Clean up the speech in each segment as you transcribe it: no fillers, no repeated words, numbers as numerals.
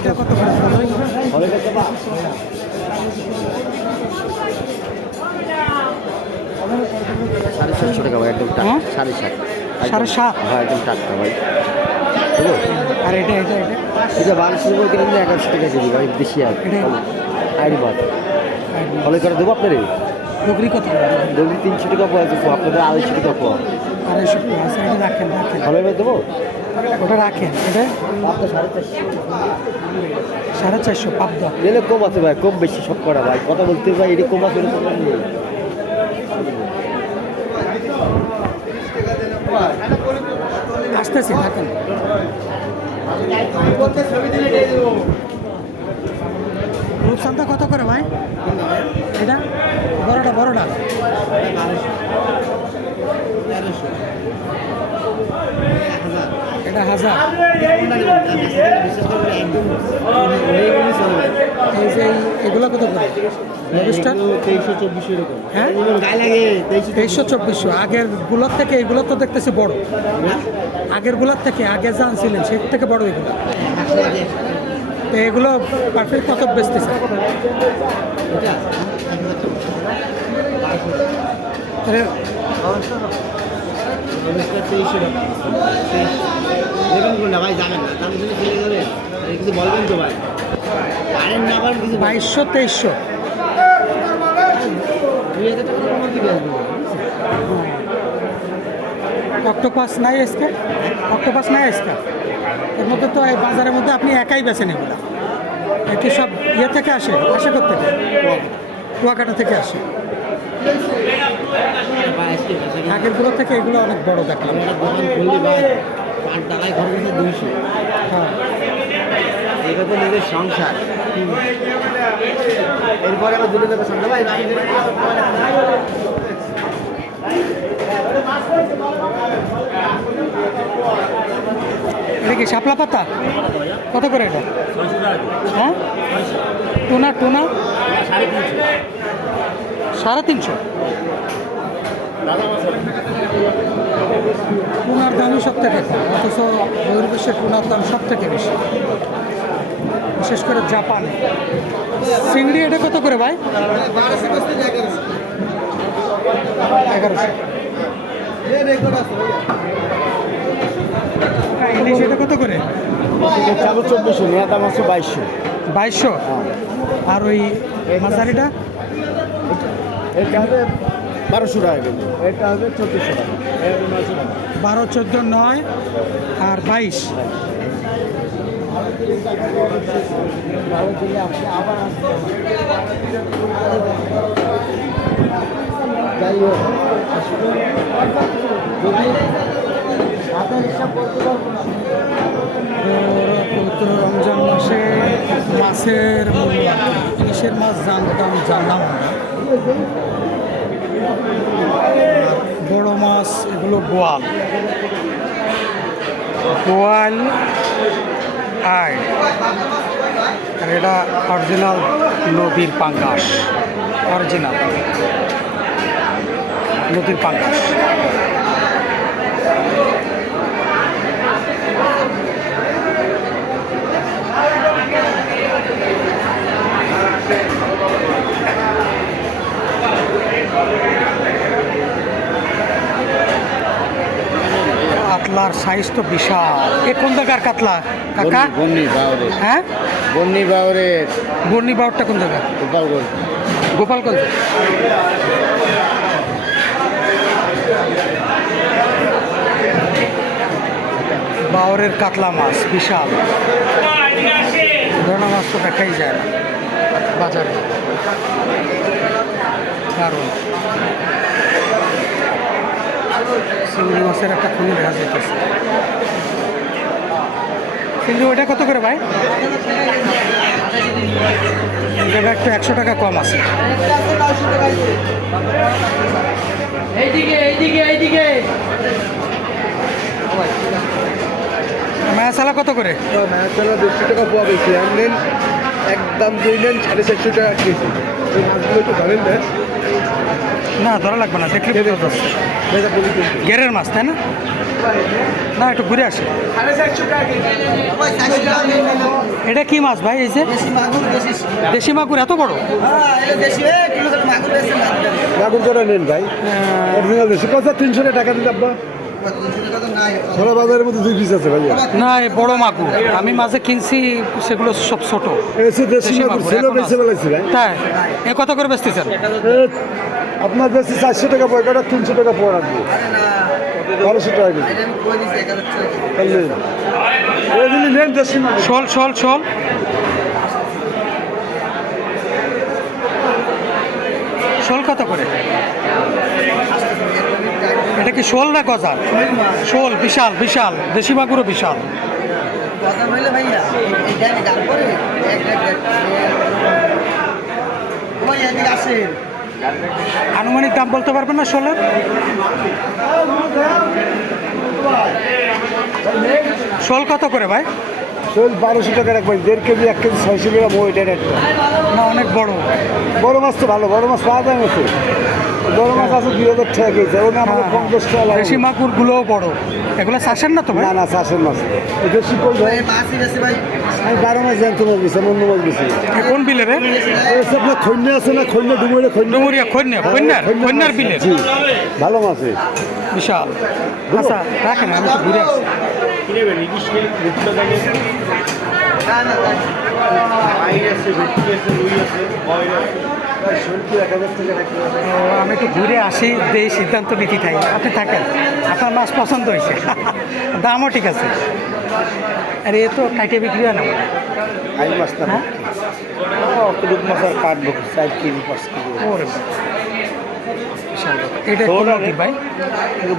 এটা কত করে? সাড়ে 700 টাকা ভাই, একদম 7.5 7.5 হ্যাঁ, একদম টাটকা ভাই। আর এটা এটা এটা এটা 1200 করে কিনে 1100 টাকা কেজি ভাই, বেশি আর আইডি বাদ ফলে করে দেবো আপনার। ডুগরি কত করে? ডুগরি 300 টাকা পাওয়া যাচ্ছে, আপনাদের 250 টাকা পাওয়া। 250 আছে, এটা রাখেন রাখেন। ফলে দেবো ওটা রাখেন। এটা আপনার 450 450 পাবদা। নিলে কম আছে ভাই, কম বেশি সব করা ভাই, কথা বলতে ভাই এটা কম আছে এরকম নেই। আসতেছি থাকেন। রূপসান্দা কত করে ভাই? এটা বড়টা বড়টা এটা 1000। এই যে এগুলো কত করে? 2300-2400 এরকম। হ্যাঁ 2300-2400। আগের গুলোর থেকে এগুলো তো দেখতেছি বড়। আগের গুলোর থেকে আগে যা আনছিলেন সে থেকে বড় এগুলো। তো এগুলো পারফেক্ট কত বেচতেছে? ভাই জানেন না, দাম যদি ফেলে গেলে কিছু বলবেন তো ভাই, পারেন না আবার কিছু 2200-2300। 2000 টাকা কম দিতে আসবে। অক্টোপাস নাই আজকে? অক্টোপাস নাই আজকে? এর মধ্যে তো এই বাজারের মধ্যে আপনি একাই বেছেন এগুলো। এটি সব ইয়ে থেকে আসে, আসে থেকে কুয়াকাটা থেকে আসে। আগেরগুলো থেকে এগুলো অনেক বড় দেখলাম। দোকান খুললি ভাই, পাঁচ টাকায় ঘর গেছে 200। হ্যাঁ, এটা তো নিজের সংসার। এরপরে আবার দুটো লোকের সঙ্গে ভাই এটা কি শাপলা পাতা কত করে এটা? হ্যাঁ, টুনা টুনা 350। টুনার দামই সব থেকে কম, অথচ বহির্বিশ্বে টুনার দাম সব থেকে বেশি, বিশেষ করে জাপানে। চিংড়ি এটা কত করে ভাই? 1100। ইলিশ এটা কত করে? 2400, নেওয়া দাম আছে 2200। 2200। আর ওই মাঝারিটা? এটা হবে 1200 টাকা কেজি, এটা হবে 1400 টাকা। 12, 14, 9 আর 22। যাই হোক পবিত্র রমজান মাসে মাছের মূল্য, ইলিশের মাছ জানতাম জানলাম না। বড় মাছ এগুলো বোয়াল, বোয়াল আয়। আর এটা অরিজিনাল নদীর পাঙ্গাস, অরিজিনাল নদীর পাঙ্গাস। কাতলার সাইজ তো বিশাল। এ কোন জায়গার কাতলা কাকা? বন্নি বাউরে। হ্যাঁ, বন্নি বাউরের। বন্নি বাউরটা কোন জায়গা? গোপালগঞ্জ। গোপালগঞ্জ। বাউরের কাতলা মাছ বিশাল। ধরনের মাছ তো দেখাই যায় না বাজারে। কারণ চিংড়ি মাছের একটা খুনি দেখা যাইতেছে। চিংড়ি ওইটা কত করে ভাই? জায়গা একটু 100 টাকা কম আছে। মায়াসালা কত করে? মায়াচালা 200 টাকা পাওয়া গেছে, নেন একদম 2 নেন 450 টাকা কেজি। এই মাছগুলো একটু ধরেন না, না ধরা লাগবে না, দেখলে বোঝা যাচ্ছে। গেরের মাছ তাই না? না একটু ঘুরে আসি। এটা কি মাছ ভাই? এই যে দেশি মাগুর, এত বড়? মাগুর করে নেন ভাই, অরিজিনাল দেশি। কত 300 টাকা দিতে আব্বা? ছোলা বাজারের মধ্যে 2 পিস আছে ভাই। না এই বড় মাগুর আমি মাঝে কিনছি, সেগুলো সব ছোট। এসে দেশি মাগুর ছিল, এখন বেঁচে আছে। বেলাইছি ভাই। তাই এ কত করে বেচতেছেন? আপনার বেশি 400 টাকা পয়সাটা 300 টাকা পড়া রাখবো, 1200 টাকা কেজি। তাহলে এই দিন নেন দেশি মাগুর। শোল শোল শোল শোল কত করে? এটা কি শোল না গজার? শোল বিশাল বিশাল, দেশি মাগুরও বিশাল। আনুমানিক দাম বলতে পারবেন না শোলের? শোল কত করে ভাই? শোল 1200 টাকা রাখবেন, 1.5 কেজি 1 কেজি 600 গ্রাম ওইটার একটা। না অনেক বড়। বড় মাছ তো ভালো, বড় মাছ পাওয়া যায় না তো। বড় মাছ আছে 2000 টাকা কেজি, ওটা আমাদের 50 টাকা লাগে। দেশি মাগুর গুলোও বড়। এগুলো চাষের না তো ভাই? না না, চাষের মাছ। দেশি কই ভাই? আমি 12 মাছ জানতো মাছ বেশি, অন্য মাছ বেশি। এ কোন বিলে রে? আপনার খৈন্যা আছে না, খৈন্যা ডুমুরে খৈন্যা। ডুমুরিয়া খৈন্যার বিলে জি, ভালো মাছ। বিশাল। আচ্ছা রাখেন, আমি একটু ঘুরে আসি। আমি একটু ঘুরে আসি, দিয়ে সিদ্ধান্ত নিতে থাকি। আপনি থাকেন, আপনার মাছ পছন্দ হয়েছে, দামও ঠিক আছে। আরে এ তো কাইটে বিক্রি হয় না মনে হয়। আই মাছ না, হ্যাঁ? অতটুক মাছ আর কাটবো 4 কেজি 5 কেজি। ওরে বাবা। বিশাল ব্যাপার। এটা কোন নদী ভাই?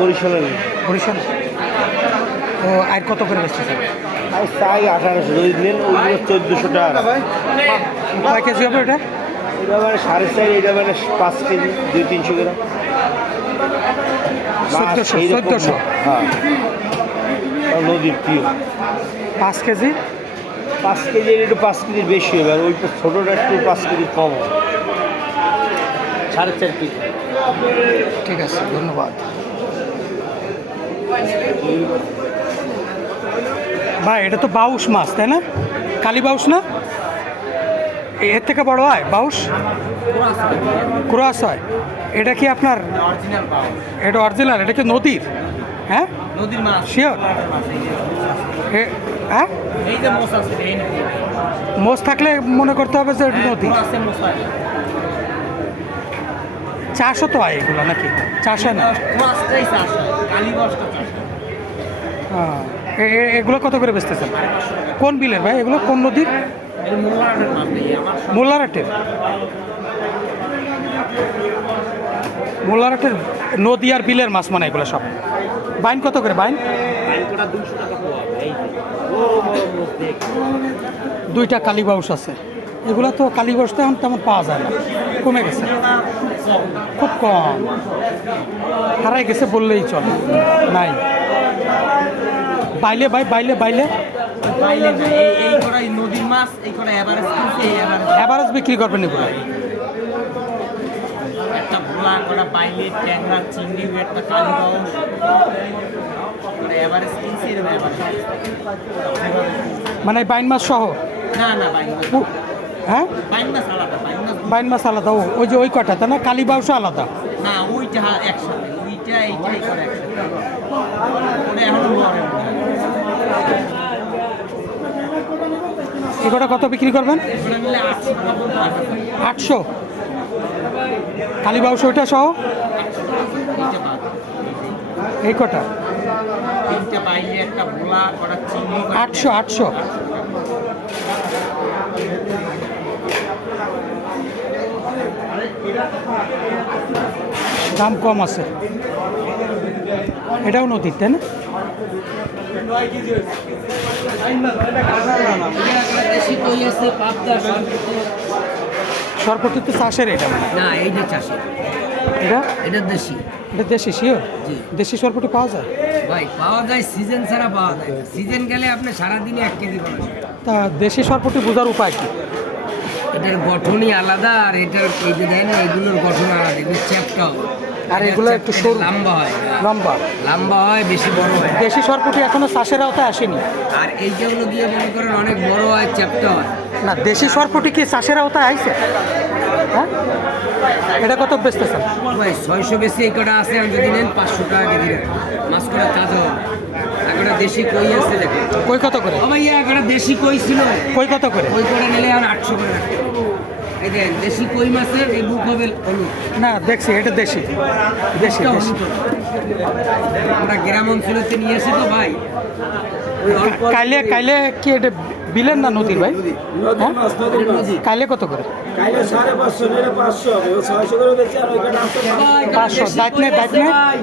বরিশালের। বরিশাল। ও আর কত করে বেচতেছেন? আমি চাই 1800, যদি নেন ওইগুলো 1400 টাকা। কয় কেজি হবে এটা? এটা মানে 4.5, এটা মানে 5 কেজি 200-300 গ্রাম। 1400। হ্যাঁ, নদীর প্রিয়। 5 কেজি? 5 কেজি একটু 5 কেজির বেশি হবে, আর ওইটা ছোটোটা একটু 5 কেজি কম হবে। 4.5 কেজি। ঠিক আছে, ধন্যবাদ ভাই। এটা তো বাউস মাছ তাই না? কালী বাউস না? এর থেকে বড় হয় বাউস? ক্রস হয়। এটা কি আপনার? এটা অরিজিনাল? এটা কি নদীর? হ্যাঁ নদীর মাছ। শিওর? হ্যাঁ, এই যে মোষ আছে, এই নদী। মোষ থাকলে মনে করতে হবে যে এটা নদী। আছে মোষ হয়। চাষও তো হয় এগুলো নাকি? চাষ হয় না? মাছটাই চাষ হয়, কালী মাছটা চাষ হয়। হ্যাঁ। এগুলো কত করে বেচতেছেন? কোন বিলের ভাই এগুলো? কোন নদীর? এটা মোল্লারহাটের মাছ নেই আমার। মোল্লারহাটের? মোল্লারহাটের নদী আর বিলের মাছ মানে এগুলো সব। বাইন কত করে বাইন? বাইনকোটা 200 টাকা পোয়া। এই যে মোষ দেখ। 2টা কালীবাউস আছে। এগুলো তো কালীবাউস তো এখন তেমন পাওয়া যায় না, কমে গেছে, খুব কম, হারাই গেছে বললেই চলে। নাই বাইলে ভাই, বাইলে বাইলে বাইলে না, এই কড়াই নদীর মাছ, এই কড়াই এভারেজ কিনছে, এই এভারেজ অ্যাভারেজ বিক্রি করবেন এগুলো। একটা ভোলা, কটা বাইলে, ট্যাংরা, চিংড়ি, একটা কালী বাউস, এভারেজ কিনছে, এরকম এভারেজ। মানে বাইন মাছ সহ? না না, বাইন মাছ। হ্যাঁ, বাইন মাছ আলাদা, বাইন মাছ। বাইন মাছ আলাদা। ওই যে ওই কটা তাই না? কালীবাউসও আলাদা? না, ওইটা একসাথে, ওইটা এইটাই করে একসাথে। ওটা এখনো মরে না। এই কটা কত বিক্রি করবেন? ওটা মিলে 800 টাকা পর্যন্ত আসা যায়। 800? কালীবাউস ওইটা সহ? এইটা বাদ। এই কটা? তিনটা বাইলে, একটা ভোলা, কটা চিংড়ি, 800। দাম কম আছে। এটাও নদীর তাই না? দেশি দই আছে, পাবদা। সরপটি তো চাষের এটা মানে? না, এই যে চাষের, এটা এটা দেশি। এটা দেশি শিওর? জি। দেশি সরপটি পাওয়া যায়? ভাই পাওয়া যায়, সিজন ছাড়া পাওয়া যায়। সিজন গেলে আপনি সারাদিনে 1 কেজি পাবেন। তা দেশি সরপটি বোঝার উপায় কি? এটার গঠনই আলাদা, আর এটার এই যে দেন এগুলোর গঠন আলাদা, এগুলো চ্যাপটা হয়। আর এগুলো একটু এটা সরু লম্বা হয়, লম্বা। লম্বা হয়, বেশি বড় হয়। দেশি সরপুটি এখনো চাষের আওতায় আসেনি। আর এইটাগুলো দিয়ে মনে করেন অনেক বড় হয়, চ্যাপটা হয়। না, দেশি সরপুটি কি চাষের আওতায় আইছে? হ্যাঁ, এটা কত বেচতেছেন? ভাই 600 বেশি এই কটা আছে, আমি যদি নেন 500 টাকা কেজি রাখি। মাছ করা তাজা হবে। একটা দেশি কই আছে দেখেন। কই কত করে? ও ভাইয়া একটা দেশি কই ছিল, কই কত করে? কই করে নিলে এখন 800 করে রাখি। এই দেন দেশি কই মাছের এই বুক হবে হলুদ। না, দেখছি এটা দেশি দেশি এটা দেশি। হলুদ হবে। আমরা গ্রাম অঞ্চলেতে নিয়ে এসে তো ভাই ওই অল্প অল্প কাইলে করে- কাইলে কি এটা বিলেন না নদীর ভাই? হ্যাঁ? কাইলে কত করে? কাইলে 550 নিলে 500 হবে, ও 600 করে বেচে আর ওই কাটা আসতে ভাই, 500 দেশি দাঁত কই নেই, দাঁত আছে নেই? ভাই।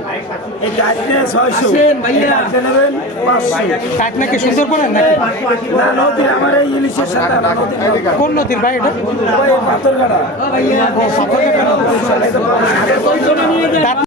এই ডাইটনে 600 আসেন ভাইয়া। এই ডাইটনে নেবেন 500 কাঠ নাকি সুন্দর করেন নাকি? না নদী আমার এই ইলিশের সাথে না নদী কোন নদীর ভাই এটা? ওই পাথর গাড়া ও ভাইয়া, দাঁত